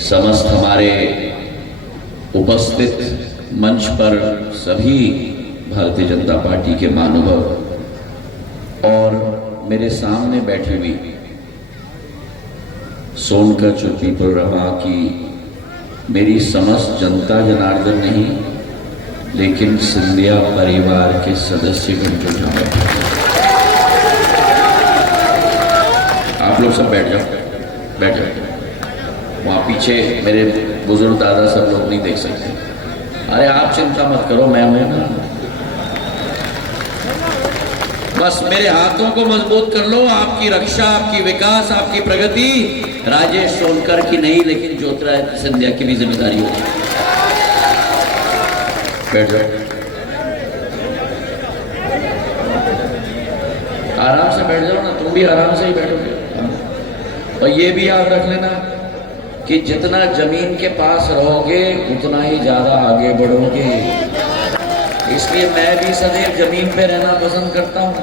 समस्त हमारे उपस्थित मंच पर सभी भारतीय जनता पार्टी के महानुभाव और मेरे सामने बैठी हुई सोनकच्छ और पीपलरवा की मेरी समस्त जनता जनार्दन नहीं लेकिन सिंधिया परिवार के सदस्यगण जो जहां बैठे, आप लोग सब बैठ जाओ। वहां पीछे मेरे बुजुर्ग दादा सब लोग नहीं देख सकते। अरे आप चिंता मत करो, मैं हूं ना। बस मेरे हाथों को मजबूत कर लो। आपकी रक्षा, आपकी विकास, आपकी प्रगति राजेश सोनकर की नहीं लेकिन ज्योतिरादित्य सिंधिया की भी जिम्मेदारी होगी। बैठ जाओ, आराम से बैठ जाओ ना, तुम भी आराम से ही बैठोगे। और ये भी याद रख लेना कि जितना जमीन के पास रहोगे उतना ही ज्यादा आगे बढ़ोगे। इसलिए मैं भी सदैव जमीन पे रहना पसंद करता हूं।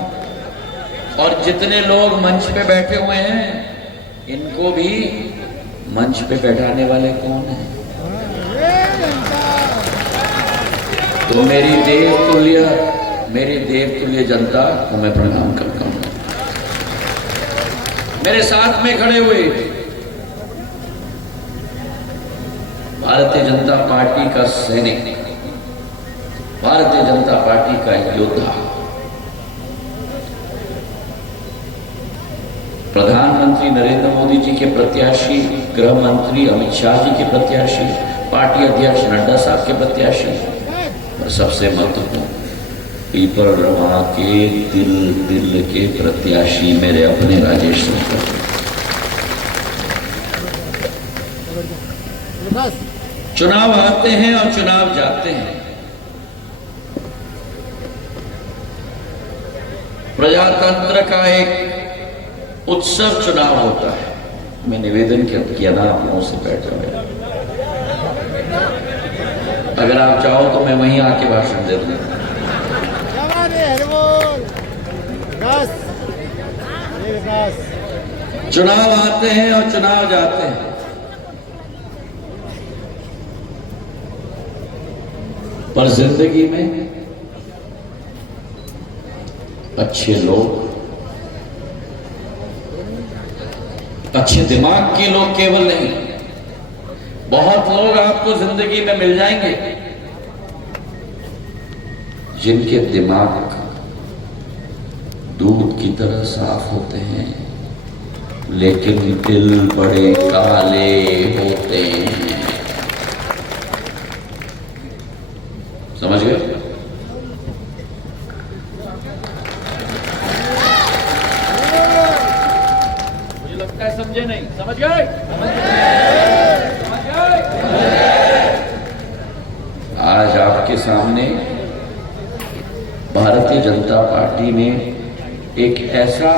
और जितने लोग मंच पे बैठे हुए हैं इनको भी मंच पे बैठाने वाले कौन हैं? तो मेरी देवतुल्य जनता को मैं प्रणाम करता हूं। मेरे साथ में खड़े हुए भारतीय जनता पार्टी का सैनिक, भारतीय जनता पार्टी का योद्धा, प्रधानमंत्री नरेंद्र मोदी जी के प्रत्याशी, गृह मंत्री अमित शाह जी के प्रत्याशी, पार्टी अध्यक्ष नड्डा साहब के प्रत्याशी और सबसे महत्वपूर्ण पीपलरवा के दिल के प्रत्याशी मेरे अपने राजेश सोनकर। चुनाव आते हैं और चुनाव जाते हैं। प्रजातंत्र का एक उत्सव चुनाव होता है। मैं निवेदन किया ना आप लोगों से, बैठ जाओ। अगर आप चाहो तो मैं वहीं आके भाषण दे दूंगा। चुनाव आते हैं और चुनाव जाते हैं। पर जिंदगी में अच्छे लोग, अच्छे दिमाग के लोग केवल नहीं, बहुत लोग आपको जिंदगी में मिल जाएंगे जिनके दिमाग दूध की तरह साफ होते हैं लेकिन दिल बड़े काले होते हैं। समझ गए? मुझे लगता है समझे नहीं। समझ गए? आज आपके सामने भारतीय जनता पार्टी में एक ऐसा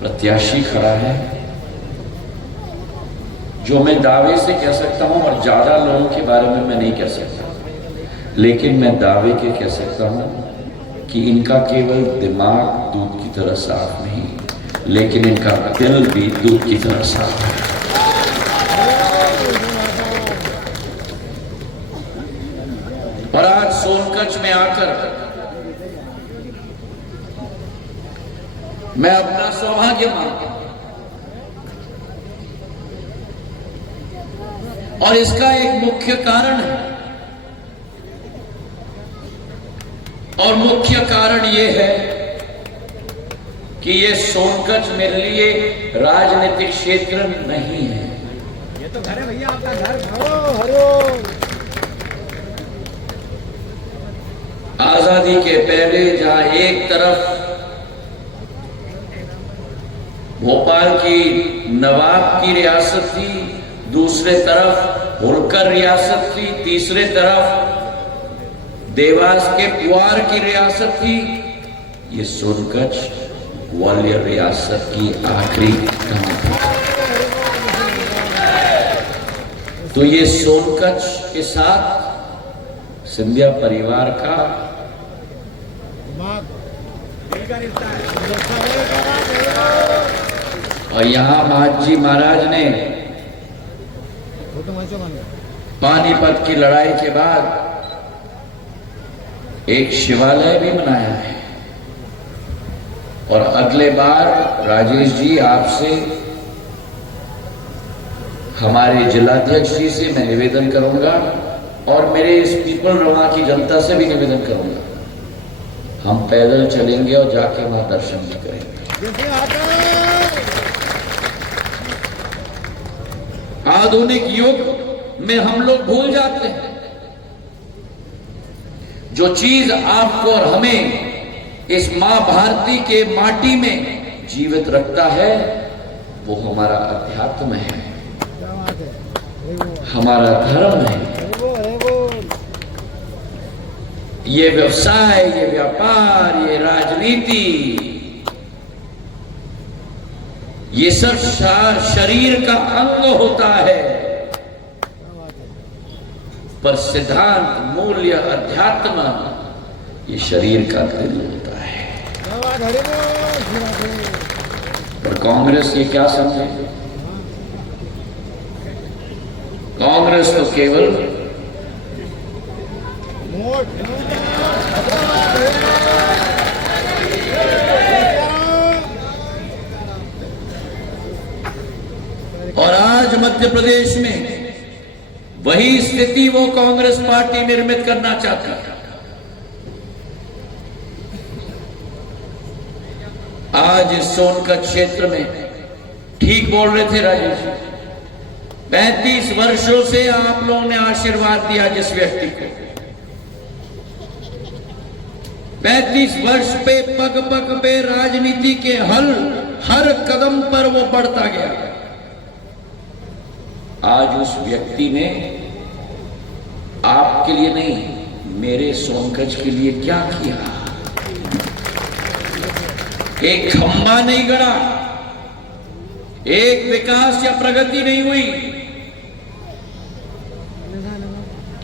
प्रत्याशी खड़ा है जो मैं दावे से कह सकता हूं, और ज्यादा लोगों के बारे में मैं नहीं कह सकता, लेकिन मैं दावे के कह सकता हूं कि इनका केवल दिमाग दूध की तरह साफ नहीं लेकिन इनका दिल भी दूध की तरह साफ है। और आज सोनकच्छ में आकर मैं अपना सौभाग्य मानता हूं और इसका एक मुख्य कारण है। और मुख्य कारण यह है कि ये सोनकच्छ मेरे लिए राजनीतिक क्षेत्र नहीं है। ये तो घर है भैया, आपका घर। आजादी के पहले जहां एक तरफ भोपाल की नवाब की रियासत थी, दूसरे तरफ होलकर रियासत थी, तीसरे तरफ देवास के पुआर की रियासत थी, ये सोनकच्छ ग्वालियर रियासत की आखिरी गांव थी। तो ये सोनकच्छ के साथ सिंधिया परिवार का और यहां महाजी महाराज ने पानीपत की लड़ाई के बाद एक शिवालय भी बनाया है। और अगले बार राजेश जी आपसे, हमारे जिलाध्यक्ष जी से मैं निवेदन करूंगा और मेरे इस पीपल रवा की जनता से भी निवेदन करूंगा, हम पैदल चलेंगे और जाके वहां दर्शन भी करेंगे। आधुनिक युग में हम लोग भूल जाते हैं, जो चीज आपको और हमें इस मां भारती के माटी में जीवित रखता है वो हमारा अध्यात्म है, हमारा धर्म है। ये व्यवसाय, ये व्यापार, ये राजनीति, ये सब शरीर का अंग होता है, पर सिद्धांत, मूल्य, अध्यात्म ये शरीर का दिल होता है। और कांग्रेस ये क्या समझे? कांग्रेस तो केवल और आज मध्य प्रदेश में वही स्थिति वो कांग्रेस पार्टी निर्मित करना चाहती है। आज इस सोनकच्छ क्षेत्र में, ठीक बोल रहे थे राजेश जी, 35 वर्षों से आप लोगों ने आशीर्वाद दिया जिस व्यक्ति को, 35 वर्ष पे पग पग पे राजनीति के हर कदम पर वो बढ़ता गया। आज उस व्यक्ति ने आपके लिए नहीं, मेरे सोनकच्छ के लिए क्या किया? एक खंबा नहीं गड़ा, एक विकास या प्रगति नहीं हुई,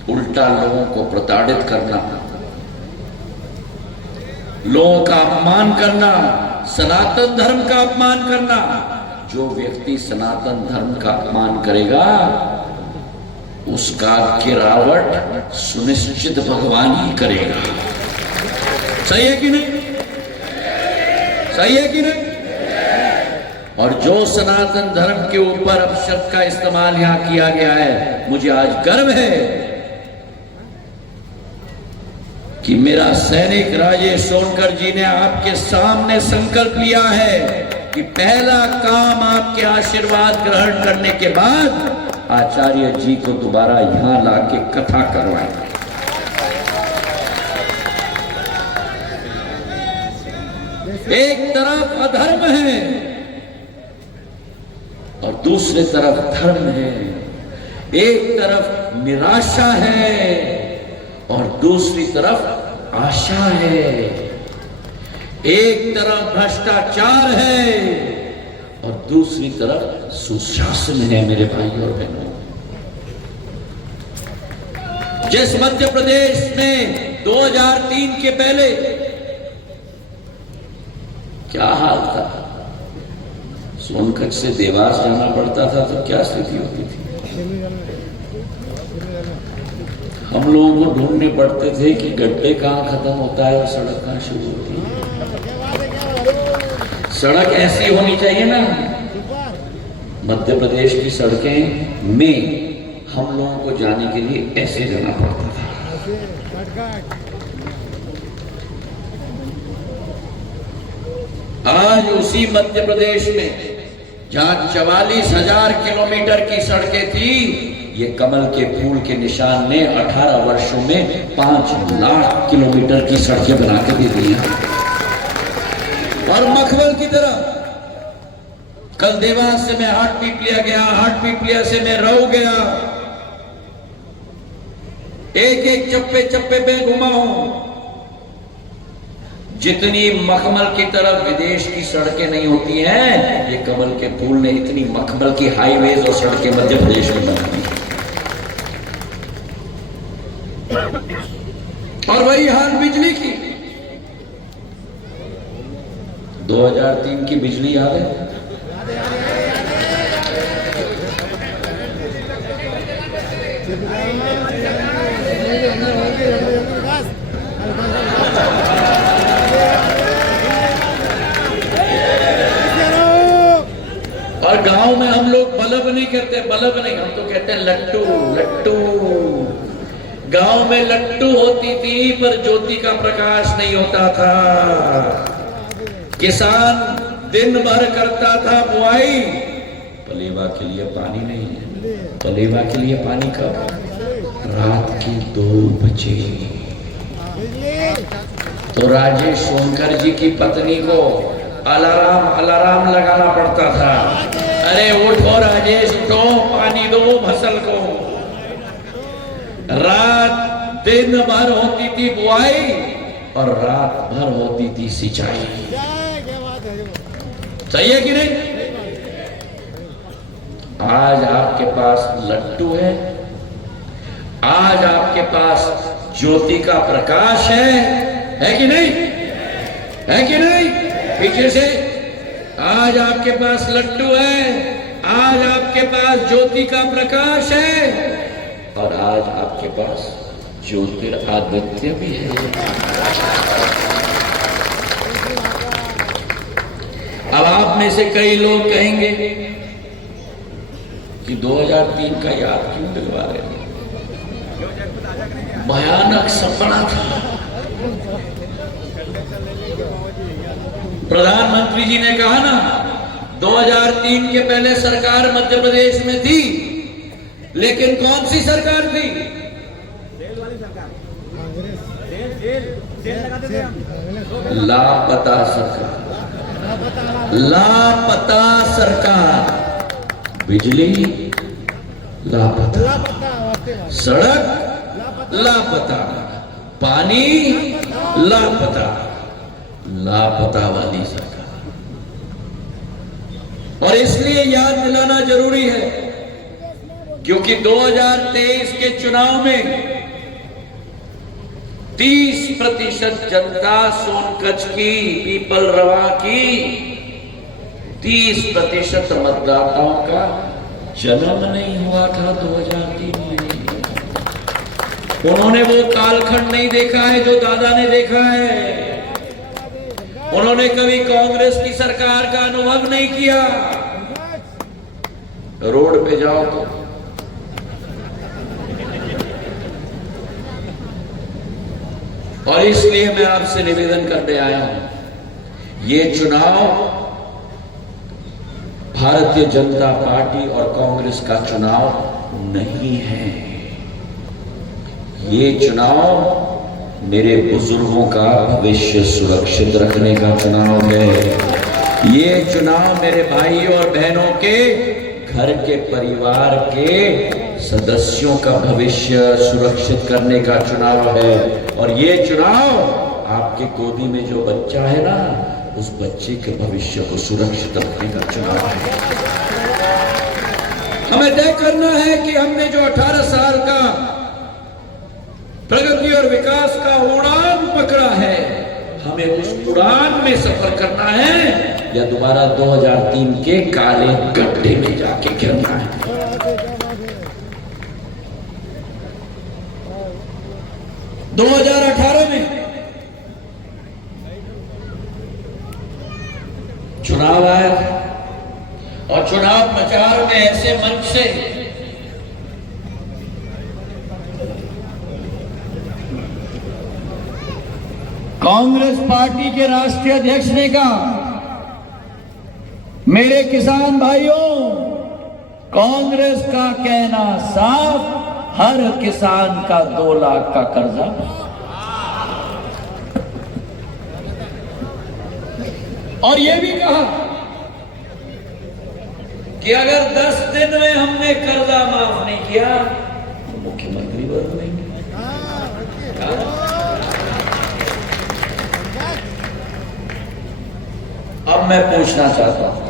उल्टा लोगों को प्रताड़ित करना, लोगों का अपमान करना, सनातन धर्म का अपमान करना। जो व्यक्ति सनातन धर्म का अपमान करेगा उसका गिरावट सुनिश्चित भगवान ही करेगा। सही है कि नहीं? सही है कि नहीं? और जो सनातन धर्म के ऊपर अपशब्द का इस्तेमाल यहां किया गया है, मुझे आज गर्व है कि मेरा सैनिक राजेश सोनकर जी ने आपके सामने संकल्प लिया है कि पहला काम आपके आशीर्वाद ग्रहण करने के बाद आचार्य जी को दोबारा यहां लाके कथा करवाएंगे। एक तरफ अधर्म है और दूसरी तरफ धर्म है, एक तरफ निराशा है और दूसरी तरफ आशा है, एक तरफ भ्रष्टाचार है और दूसरी तरफ सुशासन है। मेरे भाई और बहनों, जिस मध्य प्रदेश में 2003 के पहले क्या हाल था, सोनकच्छ से देवास जाना पड़ता था तो क्या स्थिति होती थी? हम लोगों को ढूंढने पड़ते थे कि गड्ढे कहां खत्म होता है और सड़क कहां शुरू होती है। सड़क ऐसी होनी चाहिए ना, मध्य प्रदेश की सड़कें में हम लोगों को जाने के लिए ऐसे जाना पड़ता था। आज उसी मध्य प्रदेश में जहां 44,000 किलोमीटर की सड़कें थी, ये कमल के फूल के निशान ने 18 वर्षों में 5 लाख किलोमीटर की सड़कें बना के दे दी हैं। और मखमल की तरह कल देवास से मैं हाट पीपलिया गया, हाट पीपलिया से मैं रहू गया, एक एक चप्पे चप्पे पे घुमा हूं। जितनी मखमल की तरफ विदेश की सड़कें नहीं होती हैं, ये कमल के फूल ने इतनी मखमल की हाईवेज और सड़कें मध्य प्रदेश में बनाई। और वही हाल बिजली की। 2003 की बिजली याद है? और गांव में हम लोग बल्ब नहीं कहते, बल्ब नहीं, हम तो कहते हैं लट्टू लट्टू। गांव में लट्टू होती थी पर ज्योति का प्रकाश नहीं होता था। किसान दिन भर करता था बुआई, पलेवा के लिए पानी नहीं है। पलेवा के लिए पानी कब? रात के 2 बजे। तो राजेश सोनकर जी की पत्नी को अलार्म लगाना पड़ता था। अरे उठो राजेश उठो, पानी दो फसल को। रात दिन भर होती थी बुआई और रात भर होती थी सिंचाई। सही है कि नहीं? आज आपके पास लट्टू है, आज आपके पास ज्योति का प्रकाश है कि नहीं? है कि नहीं? पीछे से आज आपके पास लट्टू है, आज आपके पास ज्योति का प्रकाश है और आज आपके पास ज्योतिरादित्य भी है। अब आप में से कई लोग कहेंगे कि 2003 का याद क्यों दिलवा रहे हैं? भयानक सपना था। प्रधानमंत्री जी ने कहा ना 2003 के पहले सरकार मध्य प्रदेश में थी, लेकिन कौन सी सरकार थी? लापता सरकार। लापता सरकार। बिजली लापता, सड़क लापता, पानी लापता, लापता वाली सरकार। और इसलिए याद दिलाना जरूरी है क्योंकि 2023 के चुनाव में 30% जनता सोनकच्छ की, पीपलरवा की 30% मतदाताओं का जन्म नहीं हुआ था 2003 में। उन्होंने वो कालखंड नहीं देखा है जो दादा ने देखा है। उन्होंने कभी कांग्रेस की सरकार का अनुभव नहीं किया। रोड पे जाओ तो और इसलिए मैं आपसे निवेदन करने आया हूं, ये चुनाव भारतीय जनता पार्टी और कांग्रेस का चुनाव नहीं है। ये चुनाव मेरे बुजुर्गों का भविष्य सुरक्षित रखने का चुनाव है। ये चुनाव मेरे भाइयों और बहनों के घर के परिवार के सदस्यों का भविष्य सुरक्षित करने का चुनाव है। और ये चुनाव आपके गोदी में जो बच्चा है ना, उस बच्चे के भविष्य को सुरक्षित रखने का चुनाव है। हमें तय करना है कि हमने जो 18 साल का प्रगति और विकास का उड़ान पकड़ा है, हमें उस उड़ान में सफर करना है या दोबारा 2003 के काले गड्ढे में जाके गिरना है। दो 2018 में चुनाव आया और चुनाव प्रचार में ऐसे मंच से कांग्रेस पार्टी के राष्ट्रीय अध्यक्ष ने कहा, मेरे किसान भाइयों, कांग्रेस का कहना साफ, हर किसान का 2 लाख का कर्जा। और यह भी कहा कि अगर 10 दिन में हमने कर्जा माफ नहीं किया तो मुख्यमंत्री बदलेंगे। अब मैं पूछना चाहता हूं,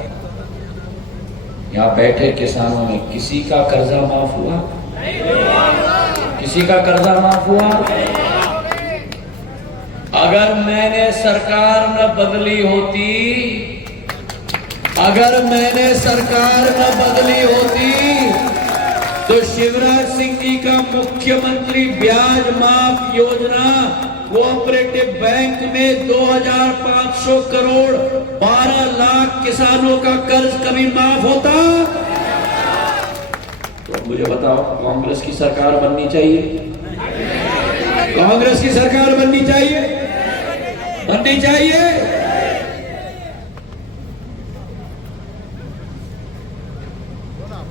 यहां बैठे किसानों में किसी का कर्जा माफ हुआ? किसी का कर्जा माफ हुआ? अगर मैंने सरकार न बदली होती, अगर मैंने सरकार न बदली होती तो शिवराज सिंह जी का मुख्यमंत्री ब्याज माफ योजना, कोऑपरेटिव बैंक में 2500 करोड़ 12 लाख किसानों का कर्ज कभी माफ होता? तो मुझे बताओ, कांग्रेस की सरकार बननी चाहिए? कांग्रेस की सरकार बननी चाहिए? बननी चाहिए।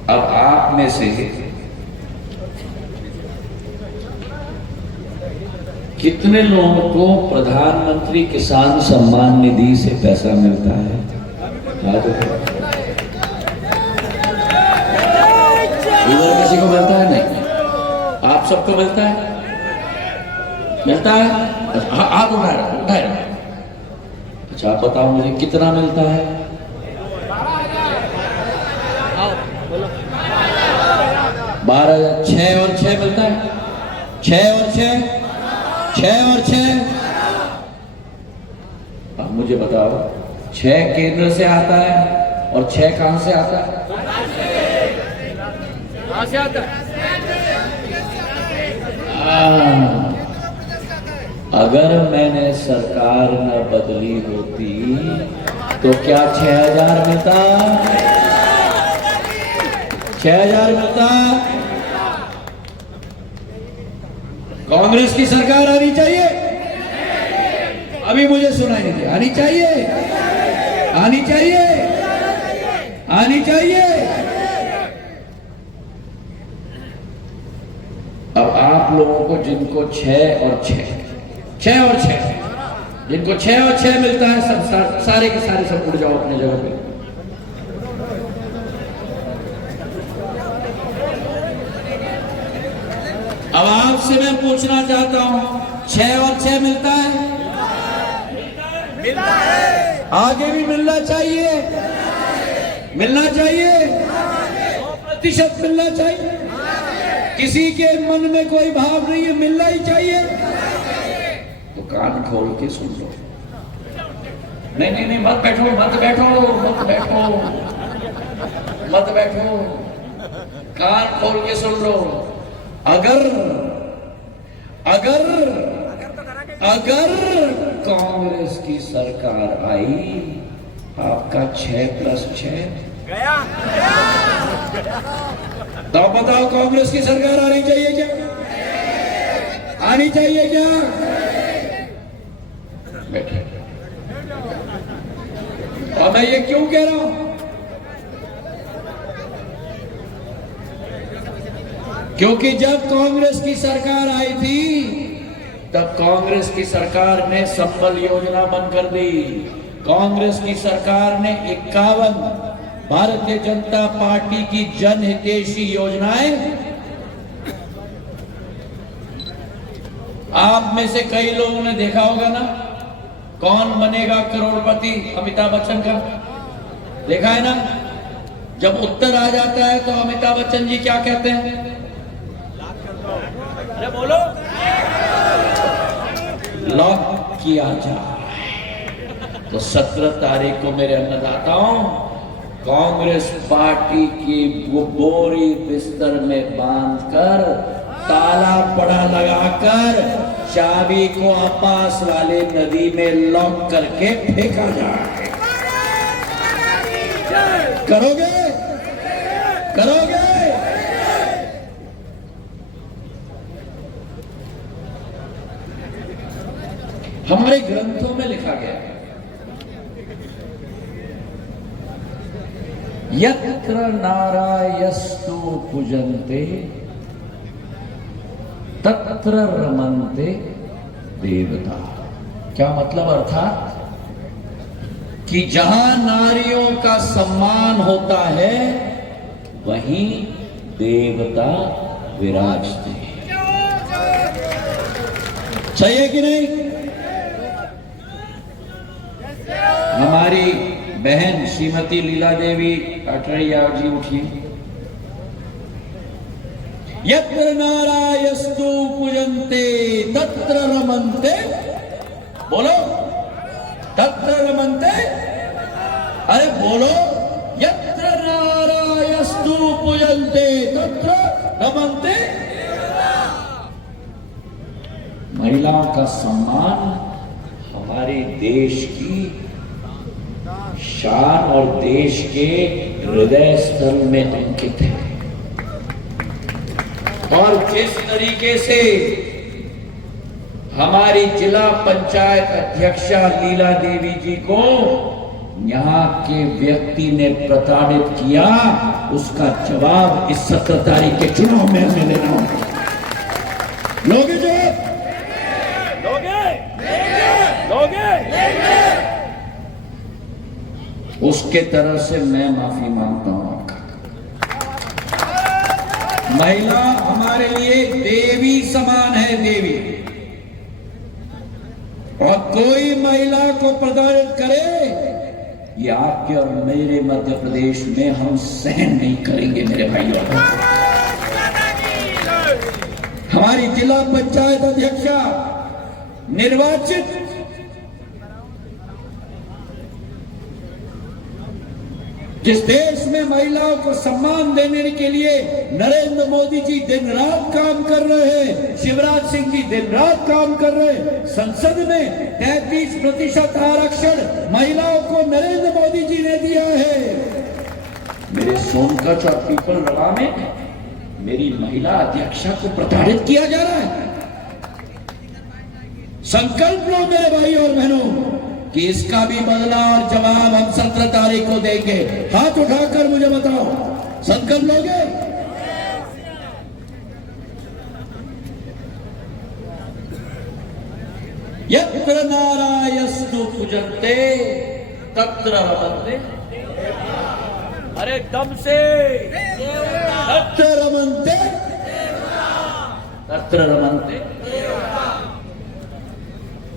अब आप में से कितने लोगों को प्रधानमंत्री किसान सम्मान निधि से पैसा मिलता है? इधर किसी को मिलता है? नहीं। आप सबको मिलता है? मिलता है? हाथ उठाए। अच्छा, आप बताओ मुझे कितना मिलता है? 12,000। 6 और 6 मिलता है? 6 और 6, 6 और 6। अब मुझे बताओ, 6 केंद्र से आता है और 6 कहां से आता है? कहां से आता है? अगर मैंने सरकार न बदली होती तो क्या 6,000 मिलता? 6,000 मिलता? कांग्रेस की सरकार आनी चाहिए? अभी मुझे सुनाई नहीं दिया। आनी चाहिए? आनी चाहिए? आनी चाहिए? अब आप लोगों को जिनको 6 और 6, 6 और 6, जिनको 6 और 6 मिलता है, सब सारे के सारे सब उड़ जाओ अपने जगह पे। अब आपसे मैं पूछना चाहता हूं, 6 और 6 मिलता है? मिलता है। आगे भी मिलना चाहिए? मिलना चाहिए? 100% मिलना चाहिए। किसी के मन में कोई भाव नहीं है, मिलना ही चाहिए। तो कान खोल के सुन लो। नहीं नहीं नहीं, मत बैठो, मत बैठो, मत बैठो, मत बैठो। कान खोल के सुन लो। अगर कांग्रेस की सरकार आई, आपका 6+6 गया। तो बताओ, कांग्रेस की सरकार आनी चाहिए क्या? आनी चाहिए क्या? बैठे। और मैं ये क्यों कह रहा हूं? क्योंकि जब कांग्रेस की सरकार आई थी, तब कांग्रेस की सरकार ने संबल योजना बंद कर दी। कांग्रेस की सरकार ने 51 भारतीय जनता पार्टी की जनहितैषी योजनाएं, आप में से कई लोगों ने देखा होगा ना, कौन बनेगा करोड़पति, अमिताभ बच्चन का देखा है ना। जब उत्तर आ जाता है तो अमिताभ बच्चन जी क्या कहते हैं? अरे बोलो, लॉक किया जाए। तो 17 तारीख को मेरे अन्नदाताओं, कांग्रेस पार्टी की वो बोरी बिस्तर में बांधकर, ताला पड़ा लगाकर, चाबी को पास वाले नदी में लॉक करके फेंका जाए। करोगे? करोगे? हमारे ग्रंथों में लिखा गया है, यत्र नारायस्तु पूजन्ते तत्र रमन्ते देवता। क्या मतलब? अर्थात कि जहां नारियों का सम्मान होता है, वहीं देवता विराजते हैं। सही है कि नहीं? हमारी बहन श्रीमती लीला देवी कटरिया जी उठिए। यत्र नारायस्तु पूजन्ते तत्र रमन्ते, बोलो, तत्र रमन्ते। अरे बोलो, यत्र नारायस्तु पूजन्ते तत्र रमन्ते। महिलाओं का सम्मान हमारे देश की शान और देश के हृदय स्थल में अंकित है। और जिस तरीके से हमारी जिला पंचायत अध्यक्षा लीला देवी जी को यहां के व्यक्ति ने प्रताड़ित किया, उसका जवाब इस 17 तारीख के चुनाव में हमें लेना होगा। लोगे जो लोगे उसके तरफ से मैं माफी मांगता हूं आपका। महिला हमारे लिए देवी समान है, देवी। और कोई महिला को प्रताड़ित करे, ये आपके और मेरे मध्य प्रदेश में हम सहन नहीं करेंगे मेरे भाइयों। हमारी जिला पंचायत अध्यक्षा निर्वाचित जिस देश में महिलाओं को सम्मान देने के लिए नरेंद्र मोदी जी दिन रात काम कर रहे हैं, शिवराज सिंह जी दिन रात काम कर रहे हैं। संसद में 33% आरक्षण महिलाओं को नरेंद्र मोदी जी ने दिया है। मेरे सोनकच्छ और पीपल रवा में मेरी महिला अध्यक्षा को प्रताड़ित किया जा रहा है। संकल्प लो मेरे भाई और बहनों कि इसका भी बदला और जवाब हम 17 तारीख को देंगे। हाथ उठाकर मुझे बताओ, संकल्प लोगे? यत्र नारायस्तु पूजन्ते तत्र रमन्ते। अरे दम से, तत्र रमन्ते, तत्र रमन्ते।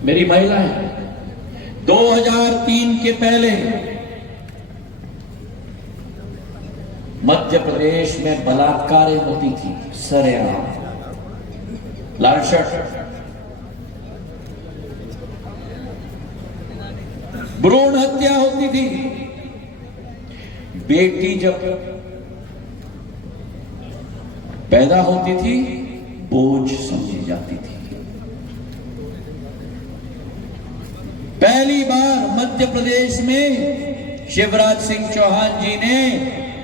मेरी महिला है। 2003 के पहले मध्य प्रदेश में बलात्कारें होती थी सरेआम, लाल शर्ट, भ्रूण हत्या होती थी। बेटी जब पैदा होती थी बोझ समझी जाती थी। पहली बार मध्य प्रदेश में शिवराज सिंह चौहान जी ने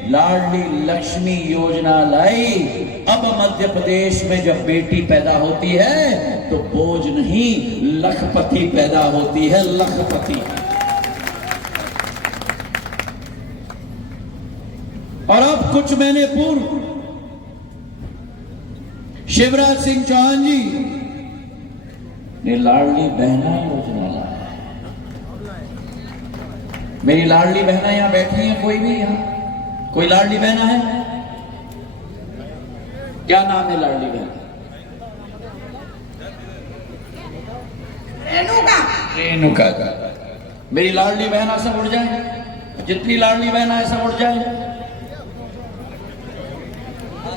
लाडली लक्ष्मी योजना लाई। अब मध्य प्रदेश में जब बेटी पैदा होती है तो बोझ नहीं लखपति पैदा होती है, लखपति। और अब कुछ महीने पूर्व शिवराज सिंह चौहान जी ने लाडली बहना योजना लाई। मेरी लाडली बहना यहां बैठी है, कोई भी यहां कोई लाडली बहना है? क्या नाम है लाडली बहन? रेणुका। रेणुका का मेरी लाडली बहना सब उड़ जाए, जितनी लाडली बहना है सब उड़ जाए।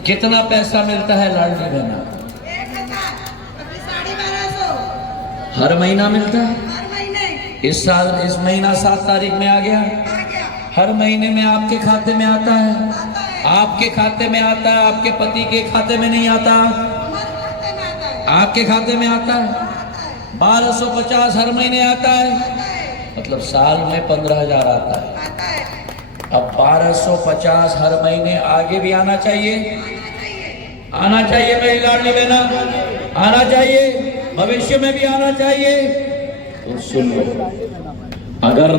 कितना पैसा मिलता है लाडली बहना? 1250 हर महीना मिलता है। इस साल इस महीना 7 तारीख में आ गया। हर महीने में आपके खाते में आता है, आपके खाते में आता है, आपके पति के खाते में नहीं आता, आपके खाते में आता है। 1250 हर महीने आता है, मतलब साल में 15,000 आता है। अब 1250 हर महीने आगे भी आना चाहिए, आना चाहिए मेरी लाडली बहना, आना चाहिए, भविष्य में भी आना चाहिए। तो सुन लो, अगर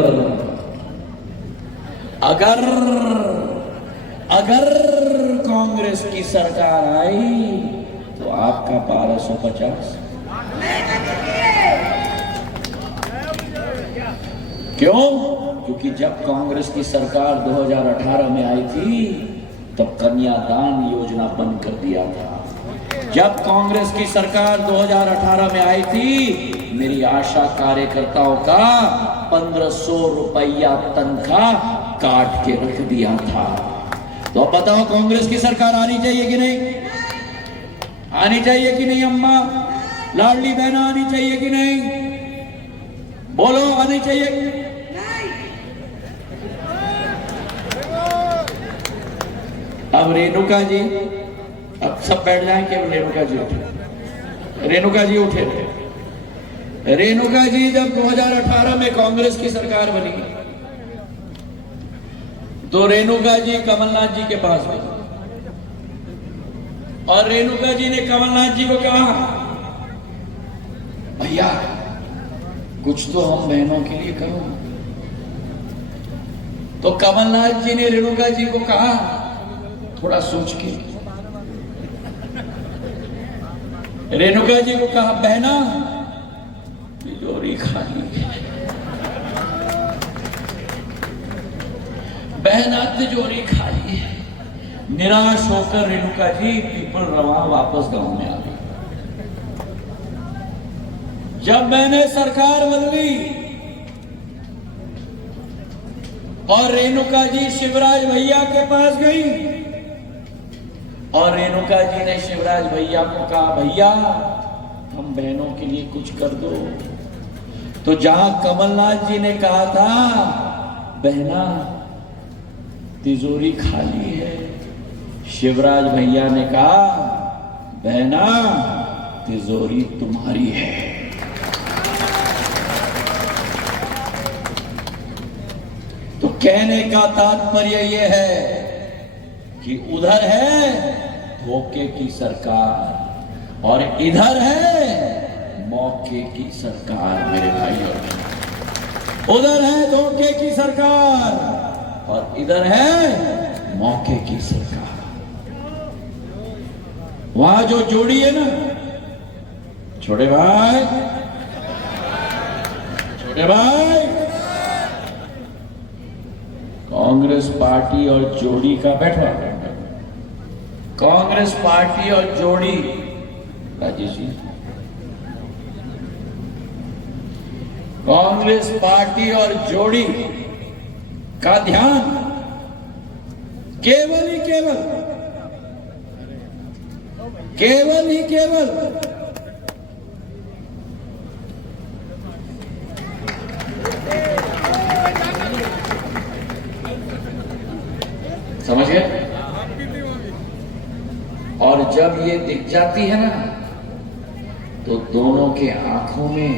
अगर अगर कांग्रेस की सरकार आई तो आपका 1250 क्यों? क्योंकि जब कांग्रेस की सरकार 2018 में आई थी तब कन्यादान योजना बंद कर दिया था। जब कांग्रेस की सरकार 2018 में आई थी, मेरी आशा कार्यकर्ताओं का 1500 रुपया तनख्वाह काट के रख दिया था। तो अब बताओ कांग्रेस की सरकार आनी चाहिए कि नहीं? आनी चाहिए कि नहीं? अम्मा लाडली बहना आनी चाहिए कि नहीं? बोलो, आनी चाहिए? अब रेणुका जी अब सब बैठ जाएं कि रेणुका जी उठे। रेणुका जी उठे थे। रेणुका जी जब 2018 में कांग्रेस की सरकार बनी तो रेणुका जी कमलनाथ जी के पास गई और रेणुका जी ने कमलनाथ जी को कहा, भैया कुछ तो हम बहनों के लिए करो। तो कमलनाथ जी ने रेणुका जी को कहा, थोड़ा सोच के। रेणुका जी को कहा, बहना तिजोरी खाली है, बहना तिजोरी खाली है। निराश होकर रेणुका जी पीपल रवा वापस गांव में आ गई। जब मैंने सरकार बदली और रेणुका जी शिवराज भैया के पास गई और रेणुका जी ने शिवराज भैया को कहा, भैया हम बहनों के लिए कुछ कर दो। तो जहां कमलनाथ जी ने कहा था, बहना तिजोरी खाली है, शिवराज भैया ने कहा, बहना तिजोरी तुम्हारी है। तो कहने का तात्पर्य यह है कि उधर है धोखे की सरकार और इधर है मौके की सरकार। मेरे भाइयों, उधर है धोखे की सरकार और इधर है मौके की सरकार। वहां जो जोड़ी है ना, छोटे भाई, छोटे भाई, कांग्रेस पार्टी और जोड़ी का बैठा, कांग्रेस पार्टी और जोड़ी, राजेश जी, कांग्रेस पार्टी और जोड़ी का ध्यान केवल ही केवल समझ गए? और जब ये दिख जाती है ना तो दोनों के आंखों में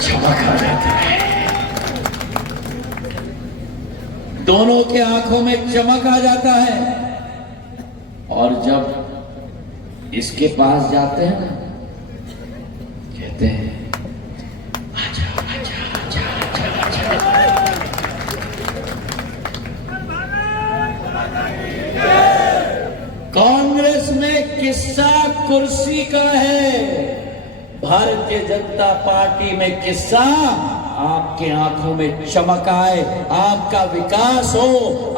चमक आ जाती है, दोनों के आंखों में चमक आ जाता है। और जब इसके पास जाते हैं ना, कहते हैं आजा आजा आजा आजा आजा। कांग्रेस में किस्सा कुर्सी का है, भारतीय जनता पार्टी में किस्सा आपके आंखों में चमक आए, आपका विकास हो,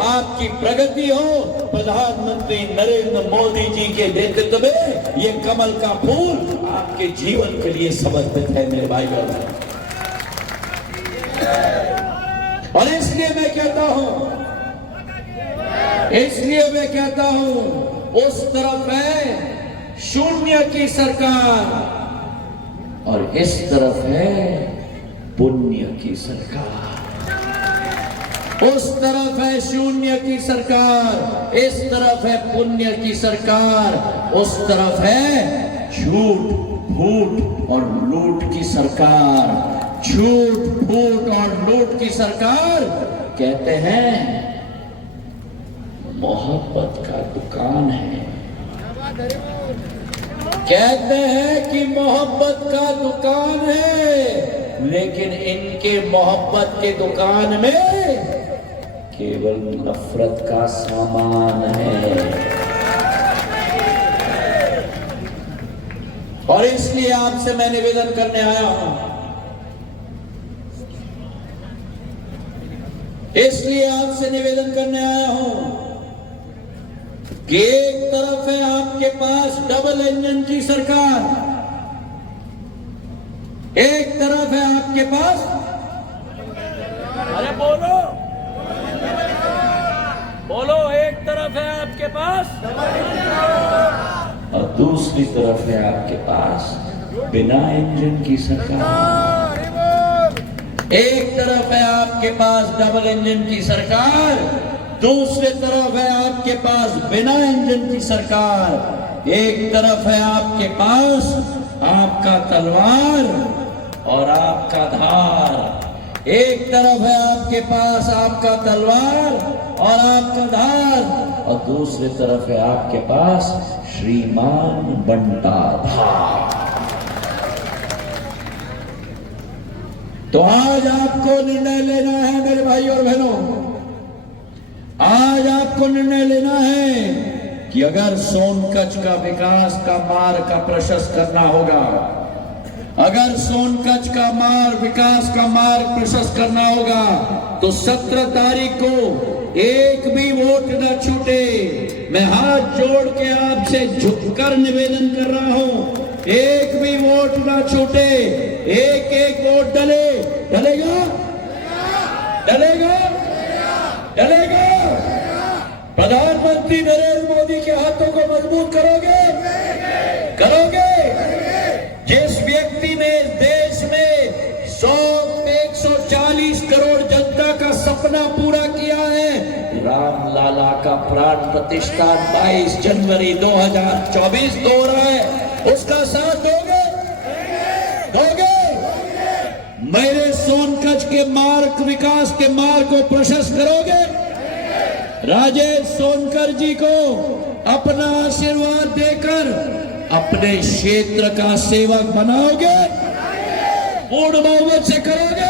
आपकी प्रगति हो। प्रधानमंत्री नरेंद्र मोदी जी के नेतृत्व में ये कमल का फूल आपके जीवन के लिए समर्पित है मेरे भाइयों। और इसलिए मैं कहता हूं, उस तरफ है शून्य की सरकार और इस तरफ है पुण्य की सरकार। उस तरफ है शून्य की सरकार, इस तरफ है पुण्य की सरकार। उस तरफ है झूठ फूट और लूट की सरकार, झूठ फूट और लूट की सरकार। कहते हैं मोहब्बत का दुकान है, कहते हैं कि मोहब्बत का दुकान है, लेकिन इनके मोहब्बत के दुकान में केवल नफरत का सामान है। और इसलिए आपसे मैं निवेदन करने आया हूं, इसलिए आपसे निवेदन करने आया हूं कि एक तरफ है आपके पास डबल इंजन की सरकार, एक तरफ है आपके पास, अरे बोलो बोलो, एक तरफ है आपके पास और दूसरी तरफ है आपके पास बिना इंजन की सरकार। एक तरफ है आपके पास डबल इंजन की सरकार दूसरी तरफ है आपके पास बिना इंजन की सरकार, एक तरफ है आपके पास आपका तलवार और आपका धार। एक तरफ है आपके पास आपका तलवार और आपका धार, और दूसरी तरफ है आपके पास श्रीमान बंटा धार। तो आज आपको निर्णय लेना है मेरे भाई और बहनों, आज आपको निर्णय लेना है कि अगर सोनकच्छ का विकास का मार्ग का प्रशस्त करना होगा, अगर सोनकच्छ का मार्ग विकास का मार्ग प्रशस्त करना होगा, तो 17 तारीख को एक भी वोट न छूटे। मैं हाथ जोड़ के आपसे झुककर निवेदन कर रहा हूं, एक भी वोट न छूटे, एक एक वोट डले। डलेगा, डलेगा, डलेगा। प्रधानमंत्री नरेंद्र मोदी के हाथों को मजबूत करोगे, करोगे। जिस व्यक्ति ने देश में 140 करोड़ जनता का सपना पूरा किया है, रामलाला का प्राण प्रतिष्ठा 22 जनवरी 2024 को हो रहा है, उसका साथ दोगे, दोगे। मेरे सोनकच्छ के मार्ग विकास के मार्ग को प्रशस्त करोगे, राजेश सोनकर जी को अपना आशीर्वाद देकर अपने क्षेत्र का सेवक बनाओगे, पूर्ण बहुमत से करोगे।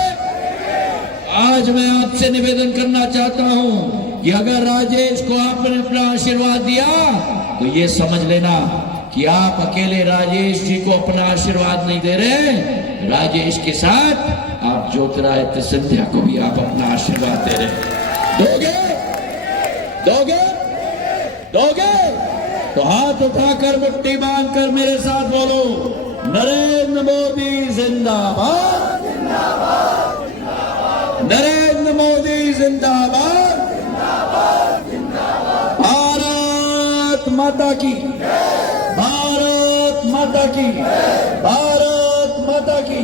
आज मैं आपसे निवेदन करना चाहता हूं कि अगर राजेश को आपने अपना आशीर्वाद दिया तो ये समझ लेना कि आप अकेले राजेश जी को अपना आशीर्वाद नहीं दे रहे, राजेश के साथ आप ज्योतिरादित्य सिंधिया को भी आप अपना आशीर्वाद दे रहे। दोगे, दोगे, दोगे। तो हाथ उठाकर मुट्ठी बांधकर मेरे साथ बोलो, नरेंद्र मोदी जिंदाबाद, नरेंद्र मोदी जिंदाबाद, भारत माता की, भारत माता की, भारत माता की।